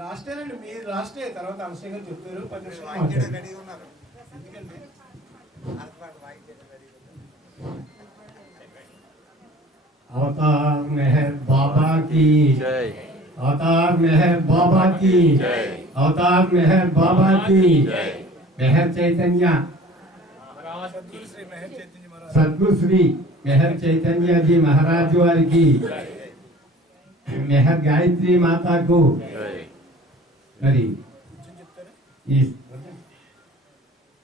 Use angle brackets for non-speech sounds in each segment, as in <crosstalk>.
Last అండి మీరు లాస్టే తర్వాత అనసూయ గారు చెప్తారు పది నిమిషాలు వాయించడం మాట్లాడండి. రెడీగా ఉన్నారు ఎందుకంటే అర్థపాటు వాయించడం రెడీగా ఉన్నారు अवतार मेहर बाबा की जय अवतार मेहर बाबा की जय अवतार मेहर बाबा की जय मेहर चैतन्य సద్గురు శ్రీ మహేష్ చైతన్య మహారాజ్ सदगुरु श्री मेहर चैतन्य जी महाराज वाल की मेहर गायत्री माता को जय మరి ఈ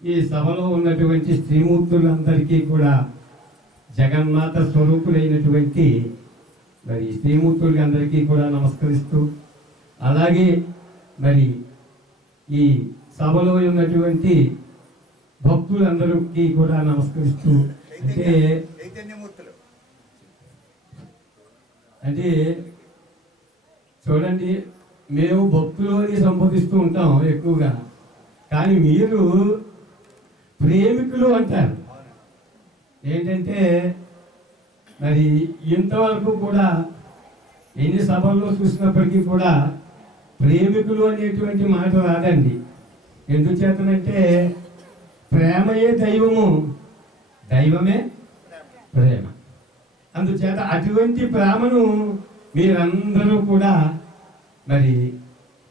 ఈ సభలో ఉన్నటువంటి శ్రీమూర్తులందరికీ కూడా జగన్మాత స్వరూపులైనటువంటి మరి శ్రీమూర్తులకి అందరికీ కూడా నమస్కరిస్తూ అలాగే మరి ఈ సభలో ఉన్నటువంటి భక్తులందరికీ కూడా నమస్కరిస్తూ అంటే అంటే చూడండి మేము భక్తులు అని సంబోధిస్తూ ఉంటాం ఎక్కువగా. కానీ మీరు ప్రేమికులు అంటారు. ఏంటంటే మరి ఇంతవరకు కూడా ఎన్ని సభల్లో చూసినప్పటికీ కూడా ప్రేమికులు అనేటువంటి మాట రాదండి. ఎందుచేతనంటే ప్రేమయే దైవము. దైవమే ప్రేమ. అందుచేత అటువంటి ప్రేమను మీరందరూ కూడా మరి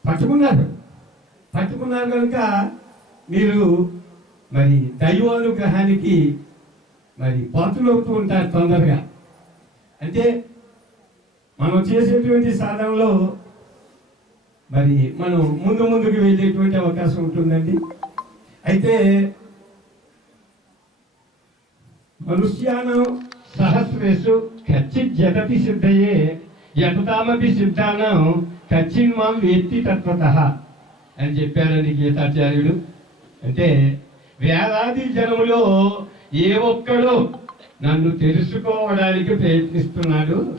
పట్టుకున్నారు పట్టుకున్నారు కనుక మీరు మరి దైవానుగ్రహానికి మరి పాత్రలవుతూ ఉంటారు తొందరగా. అంటే మనం చేసేటువంటి సాధనలో మరి మనం ముందు ముందుకు వెళ్ళేటువంటి అవకాశం ఉంటుందండి. అయితే మనుష్యానం సహస్రేషు కచ్చిత్ జగతి సిద్ధయే యతతామపి సిద్ధానం కచ్చిన్ మాం వ్యక్తి తత్వత అని చెప్పారండి గీతాచార్యుడు. అంటే వేలాది జనములో ఏ ఒక్కడు నన్ను తెలుసుకోవడానికి ప్రయత్నిస్తున్నాడు.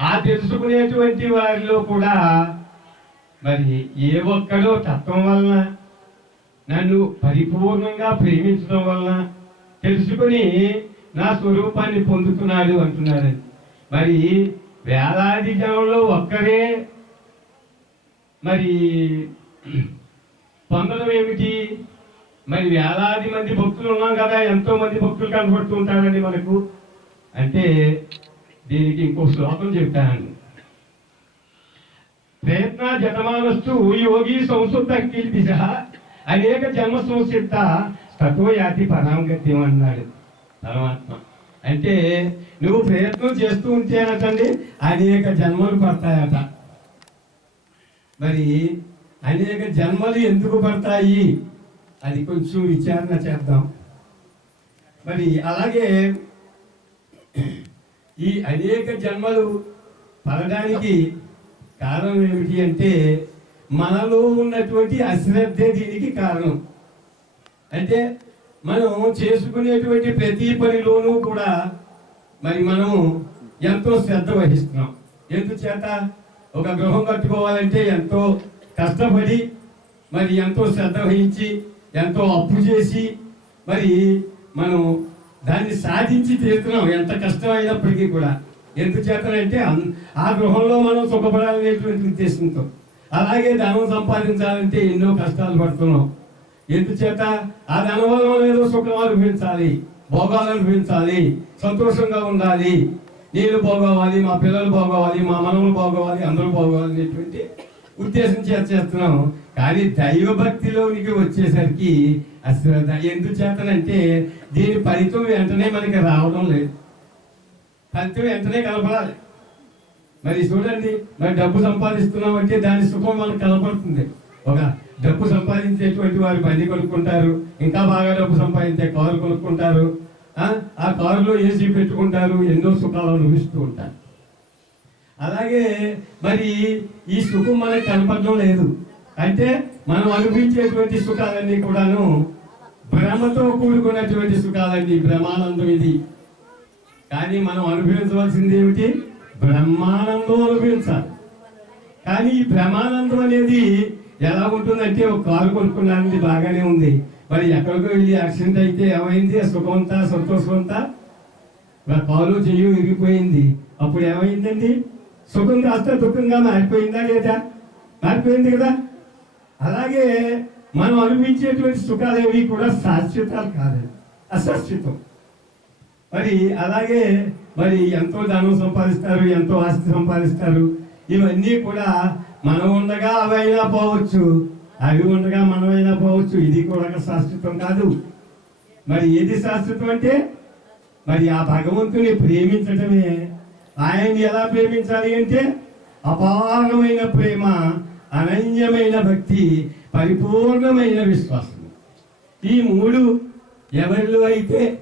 ఆ తెలుసుకునేటువంటి వారిలో కూడా మరి ఏ ఒక్కడో తత్వం వలన నన్ను పరిపూర్ణంగా ప్రేమించడం వలన తెలుసుకుని నా స్వరూపాన్ని పొందుతున్నాడు అంటున్నారండి. మరి వేలాది జనంలో ఒక్కరే మరి పొందడం ఏమిటి? మరి వేలాది మంది భక్తులు ఉన్నాం కదా ఎంతో మంది భక్తులు కనబడుతూ ఉంటారండి మనకు. అంటే దీనికి ఇంకో శ్లోకం చెప్తానండి ప్రయత్న జతమానస్తు యోగి సంశుద్ధ కిల్బిజ అనేక జన్మ సంసిద్ధ తక్కువ యాతి పరాంగత్యం అన్నాడు పరమాత్మ. అంటే నువ్వు ప్రయత్నం చేస్తూ ఉంటేనటండి అనేక జన్మలు పడతాయట. మరి అనేక జన్మలు ఎందుకు పడతాయి? అది కొంచెం విచారణ చేద్దాం. మరి అలాగే ఈ అనేక జన్మలు పడడానికి కారణం ఏమిటి అంటే మనలో ఉన్నటువంటి అశ్రద్ధే దీనికి కారణం. అంటే మనం చేసుకునేటువంటి ప్రతి పనిలోనూ కూడా మరి మనము ఎంతో శ్రద్ధ వహిస్తున్నాం. ఎందుచేత? ఒక గృహం కట్టుకోవాలంటే ఎంతో కష్టపడి మరి ఎంతో శ్రద్ధ వహించి ఎంతో అప్పు చేసి మరి మనం దాన్ని సాధించి తీరుతున్నాం. ఎంత కష్టం అయినప్పటికీ కూడా. ఎందుచేతనంటే చేతనంటే ఆ గృహంలో మనం సుఖపడాలనేటువంటి ఉద్దేశంతో. అలాగే ధనం సంపాదించాలంటే ఎన్నో కష్టాలు పడుతున్నాం. ఎందుచేత ఆ ధనం వల్ల మనం ఏదో సుఖం అనుభవించాలి భోగాలు అనుభవించాలి సంతోషంగా ఉండాలి నేను బాగోవాలి మా పిల్లలు బాగోవాలి మా మనవలు బాగోవాలి అందరూ బాగోవాలి అనేటువంటి ఉద్దేశం చేత చేస్తున్నాం కానీ దైవ భక్తిలోనికి వచ్చేసరికి ఎందుకు ఎందుచేతనంటే దీని ఫలితం వెంటనే మనకి రావడం లేదు. ఫలితం వెంటనే కలపడాలి మరి చూడండి మరి డబ్బు సంపాదిస్తున్నాం అంటే దాని సుఖం మనకు కనపడుతుంది. ఒక డబ్బు సంపాదించేటువంటి వారు బండి కొనుక్కుంటారు ఇంకా బాగా డబ్బు సంపాదించే కారు కొనుక్కుంటారు ఆ? కారులో ఏసీ పెట్టుకుంటారు ఎన్నో సుఖాలు అనుభవిస్తూ ఉంటారు. అలాగే మరి ఈ సుఖం మనకు కనపడడం లేదు. అంటే మనం అనుభవించేటువంటి సుఖాలన్నీ కూడాను భ్రమతో కూడుకున్నటువంటి సుఖాలన్నీ భ్రమానందం ఇది. కానీ మనం అనుభవించవలసింది ఏమిటి? బ్రహ్మానందం అనుభవించాలి. కానీ ఈ బ్రహ్మానందం అనేది ఎలా ఉంటుందంటే ఒక కారు కొనుక్కున్నానండి బాగానే ఉంది. మరి ఎక్కడికో వెళ్ళి యాక్సిడెంట్ అయితే ఏమైంది? ఆ సుఖం అంతా సంతోషం కాలు చెయ్యి విరిగిపోయింది. అప్పుడు ఏమైందండి? సుఖం కాస్త దుఃఖంగా మారిపోయిందా లేదా? మారిపోయింది కదా. అలాగే మనం అనుభవించేటువంటి సుఖాలేవి కూడా శాశ్వతాలు కాదు. అశాశ్వతం. మరి అలాగే మరి ఎంతో ధనం సంపాదిస్తారు ఎంతో ఆస్తి సంపాదిస్తారు. ఇవన్నీ కూడా మనం ఉండగా అవైనా పోవచ్చు. అవి ఉండగా మనమైనా పోవచ్చు. ఇది కూడా శాశ్వతం కాదు. మరి ఏది శాశ్వతం అంటే? మరి ఆ భగవంతుని ప్రేమించటమే. ఆయన్ని ఎలా ప్రేమించాలి అంటే? అపారమైన ప్రేమ అనన్యమైన భక్తి పరిపూర్ణమైన విశ్వాసం. ఈ మూడు ఎవరిలో అయితే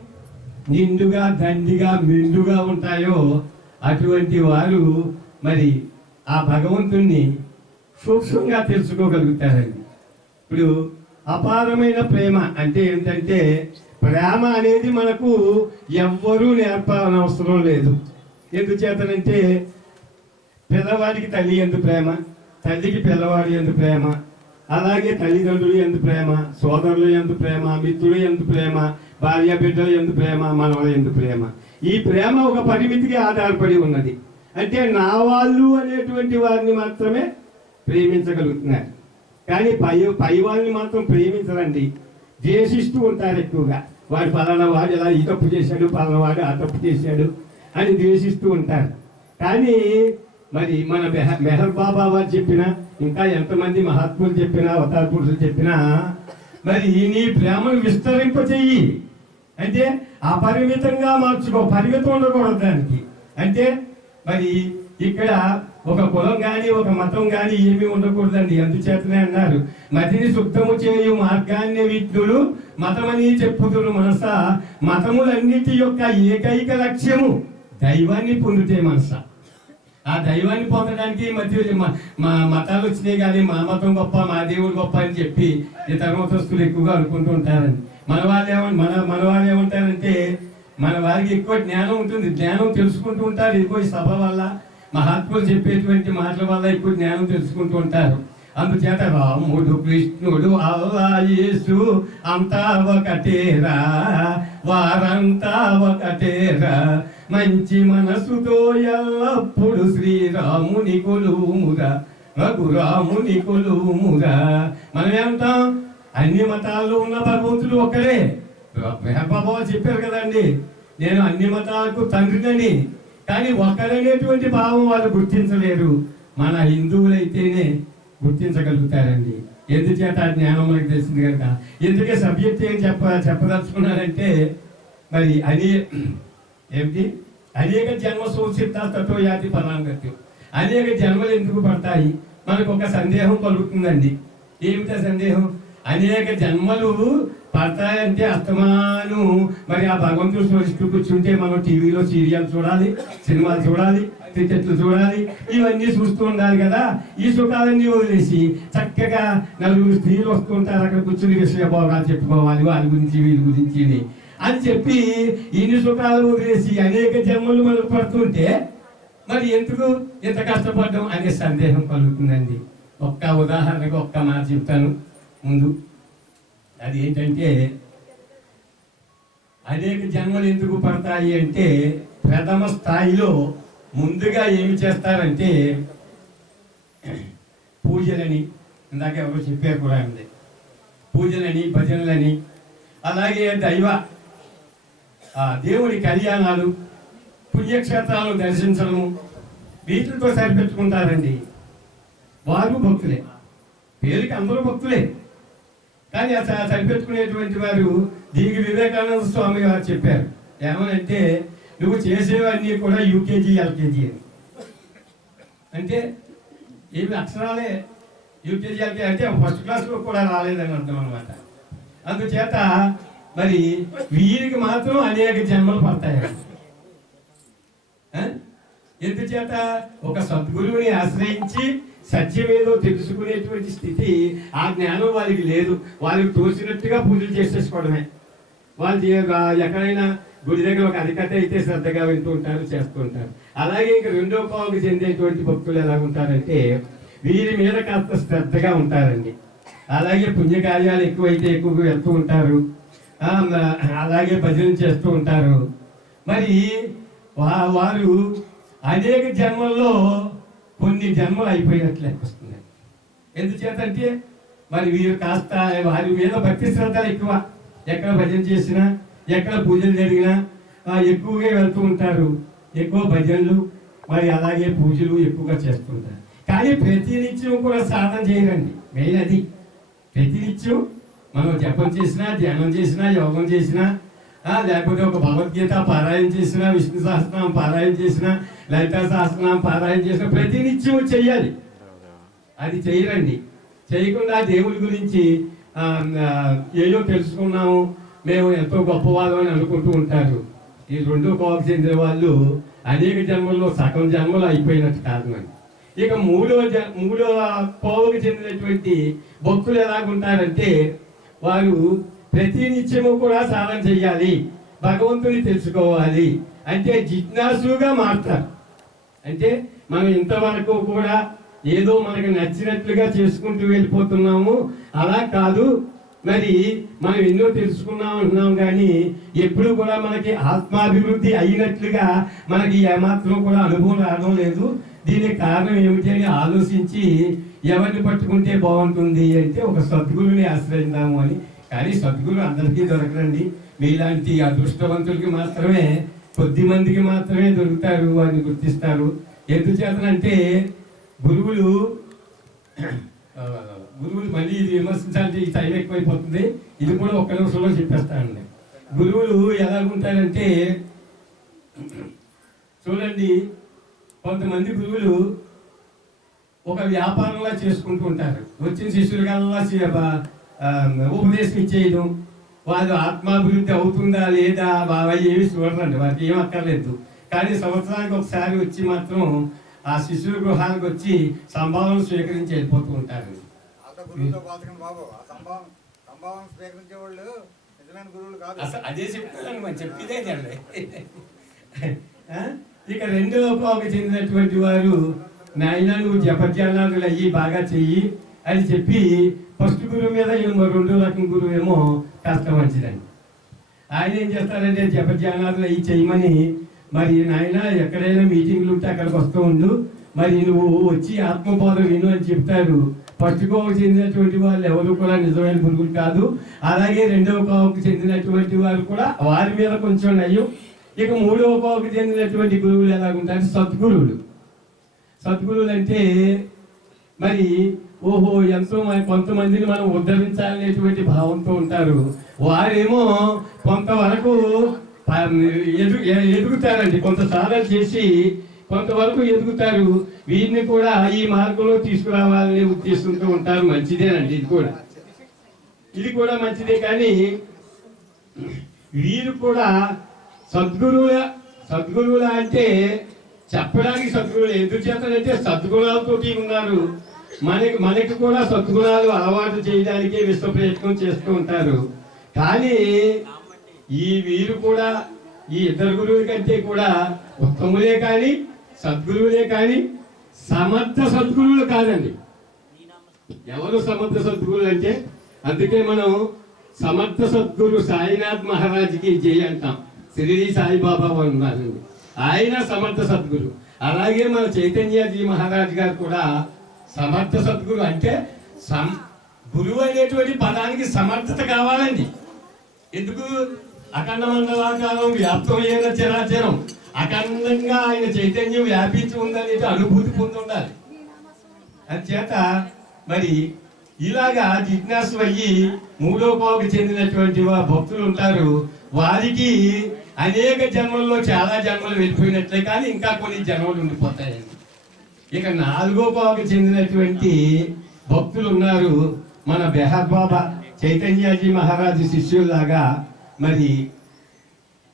నిండుగా దండిగా మెండుగా ఉంటాయో అటువంటి వారు మరి ఆ భగవంతుణ్ణి సూక్ష్మంగా తెలుసుకోగలుగుతారండి. ఇప్పుడు అపారమైన ప్రేమ అంటే ఏంటంటే ప్రేమ అనేది మనకు ఎవ్వరూ నేర్పాలనవసరం లేదు. ఎందుచేతనంటే పిల్లవాడికి తల్లి ఎందు ప్రేమ తల్లికి పిల్లవాడి ఎందు ప్రేమ అలాగే తల్లిదండ్రులు ఎందు ప్రేమ సోదరులు ఎందు ప్రేమ మిత్రులు ఎందు ప్రేమ భార్య బిడ్డల ఎందు ప్రేమ మనవల ఎందు ప్రేమ. ఈ ప్రేమ ఒక పరిమితికి ఆధారపడి ఉన్నది. అంటే నా వాళ్ళు అనేటువంటి వారిని మాత్రమే ప్రేమించగలుగుతున్నారు. కానీ పై పై వాళ్ళని మాత్రం ప్రేమించరండి. ద్వేషిస్తూ ఉంటారు ఎక్కువగా. వాడు పలానా వాడు ఇలా ఈ తప్పు చేశాడు పలానా వాడు ఆ తప్పు చేశాడు అని ద్వేషిస్తూ ఉంటారు. కానీ మరి మన మెహ- మెహర్ బాబా వారు చెప్పిన ఇంకా ఎంతమంది మహాత్ములు చెప్పినా అవతార పురుషులు చెప్పినా మరి నీ ప్రేమను విస్తరింప చెయ్యి అంటే అపరిమితంగా మార్చుకో పరిమితం ఉండకూడదు దానికి. అంటే మరి ఇక్కడ ఒక కులం కానీ ఒక మతం కానీ ఏమీ ఉండకూడదండి. అందుచేతనే అన్నారు. మతిని శుద్ధము చేయు మార్గాన్ని విద్యులు మతమని చెప్పుదురు మనస. మతములన్నిటి యొక్క ఏకైక లక్ష్యము దైవాన్ని పొందితే మనస. ఆ దైవాన్ని పొందడానికి మధ్య మ- మా మతాలు వచ్చినాయి కానీ మా మతం గొప్ప మా దేవుడు గొప్ప అని చెప్పి ఈ తర్వాతస్తులు ఎక్కువగా అనుకుంటూ ఉంటారని మన వాళ్ళు ఏమని మన మన వాళ్ళు ఏమంటారంటే మన వారికి ఎక్కువ జ్ఞానం ఉంటుంది. జ్ఞానం తెలుసుకుంటూ ఉంటారు. ఎక్కువ సభ వల్ల మహాత్ములు చెప్పేటువంటి మాటల వల్ల ఇప్పుడు జ్ఞానం తెలుసుకుంటూ ఉంటారు. అందుచేత రాముడు కృష్ణుడు అల్లా అంతా ఒకటేరా వారంతా ఒకటేరా మంచి మనసుతో ఎల్లప్పుడు శ్రీరాముని కొలుమురా రఘురాముని కొలుమురా మనం ఏమంటాం అన్ని మతాల్లో ఉన్న భగవంతుడు ఒక్కడే బాబా చెప్పారు కదండి నేను అన్ని మతాలకు తండ్రినని. కానీ ఒకరనేటువంటి భావం వాళ్ళు గుర్తించలేరు. మన హిందువులైతేనే గుర్తించగలుగుతారండి. ఎందుచేత ఆ జ్ఞానం మనకు తెలిసింది కనుక? ఎందుకే సబ్జెక్ట్ ఏం చెప్ప చెప్పదలుచుకున్నారంటే మరి అనే ఏమిటి? అనేక జన్మ సూచిత యాతి పరాంగత్యం అనేక జన్మలు ఎందుకు పడతాయి? మనకు ఒక సందేహం కలుగుతుందండి. ఏమిటా సందేహం? అనేక జన్మలు పడతాయంటే అస్తమాను. మరి ఆ భగవంతుడు స్మరిస్తూ కూర్చుంటే మనం టీవీలో సీరియల్ చూడాలి సినిమాలు చూడాలి క్రికెట్లు చూడాలి ఇవన్నీ చూస్తూ ఉండాలి కదా. ఈ సుఖాలన్నీ వదిలేసి చక్కగా నలుగురు స్త్రీలు వస్తూ ఉంటారు అక్కడ కూర్చుని విషయ భోగాలు చెప్పుకోవాలి వాళ్ళ గురించి వీళ్ళ గురించి అని. చెప్పి ఇన్ని సుఖాలు వదిలేసి అనేక జన్మలు మనకు పడుతుంటే మరి ఎందుకు ఇంత కష్టపడ్డం అనే సందేహం కలుగుతుందండి. ఒక్క ఉదాహరణకు ఒక్క మాట చెప్తాను. ముందు అది ఏంటంటే అనేక జన్మలు ఎందుకు పడతాయి అంటే ప్రథమ స్థాయిలో ముందుగా ఏమి చేస్తారంటే పూజలని ఇందాక ఎవరు చెప్పారు కూడా ఉంది పూజలని భజనలని అలాగే దైవ ఆ దేవుడి కళ్యాణాలు పుణ్యక్షేత్రాలను దర్శించడము వీటితో సరిపెట్టుకుంటారండి. వారు భక్తులే. పేరుకి అందరూ భక్తులే. కానీ అసలు సరిపెట్టుకునేటువంటి వారు దీనికి వివేకానంద స్వామి గారు చెప్పారు. ఏమనంటే నువ్వు చేసేవన్నీ కూడా యూకేజీ ఎల్కేజీ అని. అంటే ఏమి అక్షరాలే యూకేజీ ఎల్కేజీ అంటే ఫస్ట్ క్లాస్లో కూడా రాలేదని అర్థం అనమాట అందుచేత మరి వీరికి మాత్రం అనేక జన్మలు పడతాయి. ఎందుచేత ఒక సద్గురువుని ఆశ్రయించి సత్యమేదో తెలుసుకునేటువంటి స్థితి ఆ జ్ఞానం వారికి లేదు. వారికి తోచినట్టుగా పూజలు చేసేసుకోవడమే. వాళ్ళు ఎక్కడైనా గుడి దగ్గర ఒక అధికత అయితే శ్రద్ధగా వింటూ ఉంటారు చేస్తూ ఉంటారు. అలాగే ఇంక రెండో పావుకి చెందేటువంటి భక్తులు ఎలా ఉంటారంటే వీరి మీద కాస్త శ్రద్ధగా ఉంటారండి. అలాగే పుణ్యకార్యాలు ఎక్కువైతే ఎక్కువగా వెళ్తూ ఉంటారు. అలాగే భజన చేస్తూ ఉంటారు. మరి వా- వారు అనేక జన్మల్లో కొన్ని జన్మలు అయిపోయినట్లు వస్తుంది ఎందుచేతంటే మరి వీరు కాస్త వారి మీద భక్తి శ్రద్ధలు ఎక్కువ. ఎక్కడ భజన చేసినా ఎక్కడ పూజలు జరిగినా ఎక్కువగా వెళ్తూ ఉంటారు. ఎక్కువ భజనలు మరి అలాగే పూజలు ఎక్కువగా చేస్తుంటారు. కానీ ప్రతినిత్యం కూడా సాధన చేయరండి. మెయిన్ అది. ప్రతి నిత్యం మనం జపం చేసినా ధ్యానం చేసినా యోగం చేసినా లేకపోతే ఒక భగవద్గీత పారాయణ చేసినా విష్ణు సహస్రనామం పారాయణ చేసినా లలితా సహస్రనామం పారాయణ చేసినా ప్రతినిత్యం చెయ్యాలి. అది చేయరండి చేయకుండా దేవుడి గురించి ఏదో తెలుసుకున్నాము మేము ఎంతో గొప్పవాళ్ళం అని అనుకుంటూ ఉంటారు. ఈ రెండో కోవకు చెందిన వాళ్ళు అనేక జన్మల్లో సగం జన్మలు అయిపోయినట్టు కారణం. ఇక మూడో జ మూడో కోవకు చెందినటువంటి భక్తులు ఎలాగుంటారంటే వారు ప్రతి నిత్యము కూడా సాధన చెయ్యాలి. భగవంతుని తెలుసుకోవాలి. అంటే జిజ్ఞాసుగా మారుతారు అంటే మనం ఇంతవరకు కూడా ఏదో మనకు నచ్చినట్లుగా చేసుకుంటూ వెళ్ళిపోతున్నాము. అలా కాదు. మరి మనం ఎన్నో తెలుసుకున్నాం అంటున్నాం కానీ ఎప్పుడు కూడా మనకి ఆత్మాభివృద్ధి అయినట్లుగా మనకి ఏమాత్రం కూడా అనుభవం రావడం లేదు. దీనికి కారణం ఏమిటి అని ఆలోచించి ఎవరిని పట్టుకుంటే బాగుంటుంది అంటే ఒక సద్గురుని ఆశ్రయిద్దాము అని కానీ సద్గురు అందరికీ దొరకరండి. మీలాంటి అదృష్టవంతులకి మాత్రమే కొద్ది మందికి మాత్రమే దొరుకుతారు వారిని గుర్తిస్తారు. ఎందుచేతనంటే గురువులు గురువులు మళ్ళీ ఇది విమర్శించాలంటే ఈ టైం ఎక్కువైపోతుంది. ఇది కూడా ఒక్క నిమిషంలో చెప్పేస్తానండి. గురువులు ఎలా ఉంటారంటే చూడండి కొంతమంది గురువులు ఒక వ్యాపారంలా చేసుకుంటూ ఉంటారు. వచ్చిన శిష్యులు ఉపదేశం ఇచ్చేయడం వాళ్ళు ఆత్మాభివృద్ధి అవుతుందా లేదా బాబా ఏమి చూడరండి వారికి ఏం అక్కర్లేదు. కానీ సంవత్సరానికి ఒకసారి వచ్చి మాత్రం ఆ శిశువుల గృహానికి వచ్చి సంభావన స్వీకరించి వెళ్ళిపోతూ ఉంటారు. అంత గురువుతో పోతకండి బాబు. ఆ సంభావం సంభావం స్వీకరించే వాళ్ళు నిజమైన గురువులు కాదు. అసలు అదే చెప్తున్నాను మనం చెప్పేదే? ఇక రెండవ కోవకు చెందినటువంటి వారు నాయన నువ్వు జపధ్యానాలు అయ్యి బాగా చెయ్యి అని చెప్పి ఫస్ట్ గురువు మీద ఏమో రెండో రకం గురువు ఏమో కాస్త మంచిదండి ఆయన ఏం చేస్తారంటే జపధ్యానాలు అవి చేయమని మరి నాయన ఎక్కడైనా మీటింగ్లు ఉంటే అక్కడికి వస్తూ ఉండు. మరి నువ్వు వచ్చి ఆత్మబోధం విను అని చెప్తారు. ఫస్ట్ కోవకు చెందినటువంటి వాళ్ళు ఎవరు కూడా నిజమైన గురువులు కాదు. అలాగే రెండవ కోవకు చెందినటువంటి వారు కూడా వారి మీద కొంచెం నయ్యం ఇక మూడవ కోవకు చెందినటువంటి గురువులు ఎలాగుంటారు సద్గురువులు. సద్గురువులు అంటే మరి ఓహో ఎంతో మంది కొంతమందిని మనం ఉద్ధరించాలనేటువంటి భావంతో ఉంటారు. వారేమో కొంతవరకు ఎదు ఎదుగుతారండి. కొంత సాధన చేసి కొంతవరకు ఎదుగుతారు. వీరిని కూడా ఈ మార్గంలో తీసుకురావాలనే ఉద్దేశంతో ఉంటారు. మంచిదేనండి ఇది కూడా. ఇది కూడా మంచిదే కానీ వీరు కూడా సద్గురువుల సద్గురువుల అంటే చెప్పడానికి సద్గురువులు ఎందుకు చేస్తారంటే సద్గుణాలతోటి ఉన్నారు. మనకి మనకి కూడా సద్గుణాలు అలవాటు చేయడానికే విశ్వ ప్రయత్నం చేస్తూ ఉంటారు. కానీ ఈ వీరు కూడా ఈ ఇద్దరు గురువుల కంటే కూడా ఉత్తములే కానీ సద్గురువులే కానీ సమర్థ సద్గురువులు కాదండి. ఎవరు సమర్థ సద్గురులు అంటే అందుకే మనం సమర్థ సద్గురు సాయినాథ్ మహారాజ్కి జై అంటాం. షిరిడి సాయిబాబా వారు ఆయన సమర్థ సద్గురు. అలాగే మన చైతన్యజీ మహారాజ్ గారు కూడా సమర్థ సద్గురు అంటే సం గురువు అనేటువంటి పదానికి సమర్థత కావాలండి. ఎందుకు? అఖండ మండలాకారం వ్యాప్తమైన చరాచరం. అఖండంగా ఆయన చైతన్యం వ్యాపించి ఉందని అనుభూతి పొందుండాలి. అందుచేత మరి ఇలాగా జిజ్ఞాసు అయ్యి మూడో చెందినటువంటి వా- భక్తులు ఉంటారు. వారికి అనేక జన్మల్లో చాలా జన్మలు వెళ్ళిపోయినట్లే కానీ ఇంకా కొన్ని జన్మలు ఉండిపోతాయండి. ఇక నాలుగో పావుకు చెందినటువంటి భక్తులు ఉన్నారు మన బెహర్ బాబా చైతన్యాజీ మహారాజు శిష్యుల్లాగా. మరి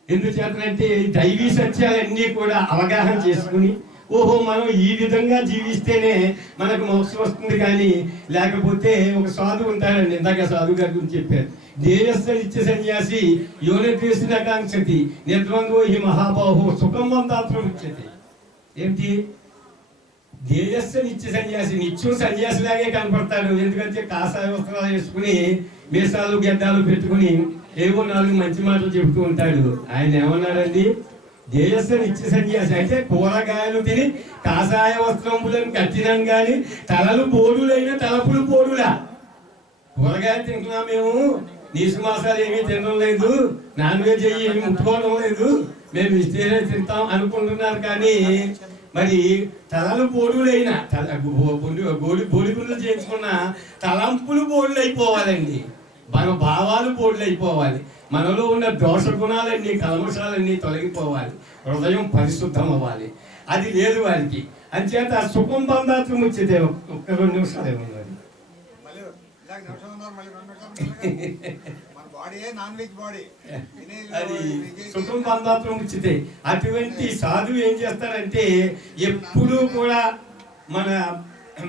ఎందుచేతనంటే దైవీ సత్యాలన్నీ కూడా అవగాహన చేసుకుని ఓహో మనం ఈ విధంగా జీవిస్తేనే మనకు మోక్షం వస్తుంది కానీ లేకపోతే ఒక సాధువు ఉంటాడండి ఇందాక సాధువు గారి గురించి చెప్పారు. దేయస్థ నిత్య సన్యాసి యోనద్వేసిన కాంక్షతి నిర్ద్వంగో ఈ మహాబాహు సుఖం వందాత్రముచ్యతే ఏంటి దేయస్స నిత్య సన్యాసి నిత్యం సన్యాసిలాగే కనపడతాడు. ఎందుకంటే కాషాయ వస్త్రాలు వేసుకుని మీసాలు గెడ్డాలు పెట్టుకుని ఏవో నాలుగు మంచి మాటలు చెబుతూ ఉంటాడు. ఆయన ఏమన్నాడండి? దేశ నిత్య సన్యాసి అయితే కూరగాయలు తిని కాషాయ వస్త్రములను కట్టినాం గాని తలలు బోడులైన తలపులు బోడులా కూరగాయలు తింటున్నాం మేము. నీసు మాసాలు ఏమీ తినడం లేదు. నాన్ వెజ్ అయ్యి ఏమి ముట్టుకోవడం లేదు. మేము ఇస్తేనే తింటాం అనుకుంటున్నారు కానీ మరి తలలు బోడులైన తల బొండు- బోడి బోడిగుళ్ళు చేయించుకున్న తలంపులు బోడులు అయిపోవాలండి మన భావాలు బోడులు అయిపోవాలి మనలో ఉన్న దోష గుణాలన్నీ కల్మషాలన్నీ తొలగిపోవాలి. హృదయం పరిశుద్ధం అవ్వాలి అది లేదు వారికి. అంచేత సుఖం బంధాత్రం వచ్చేదే ఒక్క రెండు నిమిషాలు ఏమన్నారు <laughs> నాన్ అది సుఖం ఉచితే అటువంటి సాధువు ఏం చేస్తారంటే ఎప్పుడూ కూడా మన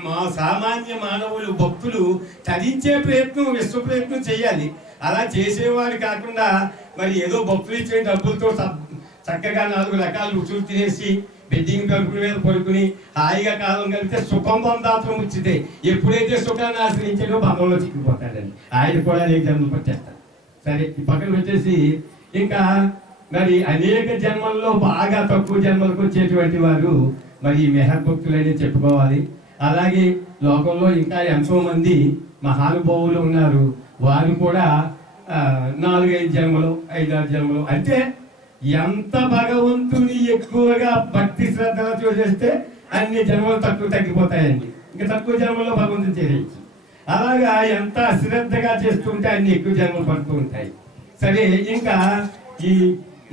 మా సామాన్య మానవులు భక్తులు తరించే ప్రయత్నం విశ్వ ప్రయత్నం చేయాలి. అలా చేసేవాడు కాకుండా మరి ఏదో భక్తులు ఇచ్చే డబ్బులతో చక్కగా నాలుగు రకాల రుచులు తినేసి బెడ్డింగ్ పరుపుల మీద పడుకుని హాయిగా కాలం కలిపితే సుఖం బంధాత్రం ఉచితే ఎప్పుడైతే సుఖాన్ని ఆశ్రయించాడో బంధంలో చిక్కిపోతాడండి. ఆయన కూడా అనేక జన్మలు పట్టేస్తాడు. సరే ఈ పక్కన వచ్చేసి ఇంకా మరి అనేక జన్మల్లో బాగా తక్కువ జన్మలకు వచ్చేటువంటి వారు మరి ఈ మెహర్భక్తులని చెప్పుకోవాలి. అలాగే లోకంలో ఇంకా ఎంతో మంది మహానుభావులు ఉన్నారు. వారు కూడా నాలుగైదు జన్మలు ఐదారు జన్మలు. అంటే ఎంత భగవంతుని ఎక్కువగా భక్తి శ్రద్ధలతో చేస్తే అన్ని జన్మలు తక్కువ తగ్గిపోతాయండి. ఇంకా తక్కువ జన్మల్లో భగవంతుని చేరేయచ్చు. అలాగా ఎంత అశ్రద్ధగా చేస్తుంటే అన్ని ఎక్కువ జన్మలు పడుతూ ఉంటాయి. సరే ఇంకా ఈ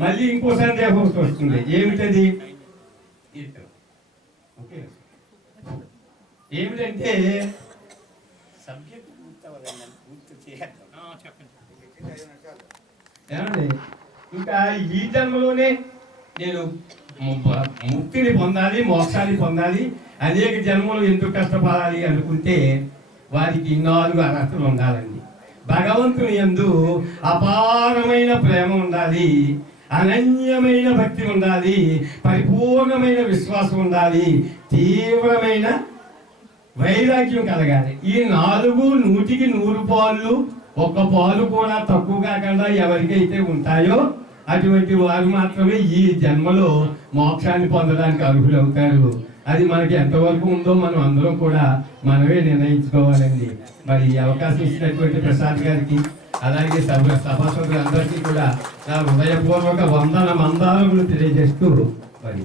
మళ్ళీ ఇంకో సందేహం వస్తుంది. ఏమిటది? ఏమిటంటే సబ్జెక్ట్ పూర్తి ఏమండి? ఇంకా ఈ జన్మలోనే నేను ముక్తిని పొందాలి మోక్షాన్ని పొందాలి అనేక జన్మలు ఎందుకు కష్టపడాలి అనుకుంటే వారికి నాలుగు అర్హతలు ఉండాలండి. భగవంతుని యందు అపారమైన ప్రేమ ఉండాలి అనన్యమైన భక్తి ఉండాలి పరిపూర్ణమైన విశ్వాసం ఉండాలి తీవ్రమైన వైరాగ్యం కలగాలి. ఈ నాలుగు నూటికి నూరు పాలు ఒక్క పాలు కూడా తక్కువ కాకుండా ఎవరికైతే ఉంటాయో అటువంటి వారు మాత్రమే ఈ జన్మలో మోక్షాన్ని పొందడానికి అర్హులవుతారు. అది మనకి ఎంతవరకు ఉందో మనం అందరం కూడా మనమే నిర్ణయించుకోవాలండి. మరి ఈ అవకాశం ఇచ్చినటువంటి ప్రసాద్ గారికి అలాగే సభ సభాసదులందరికీ కూడా నా హృదయపూర్వక వందన మందాలను తెలియజేస్తూ మరి.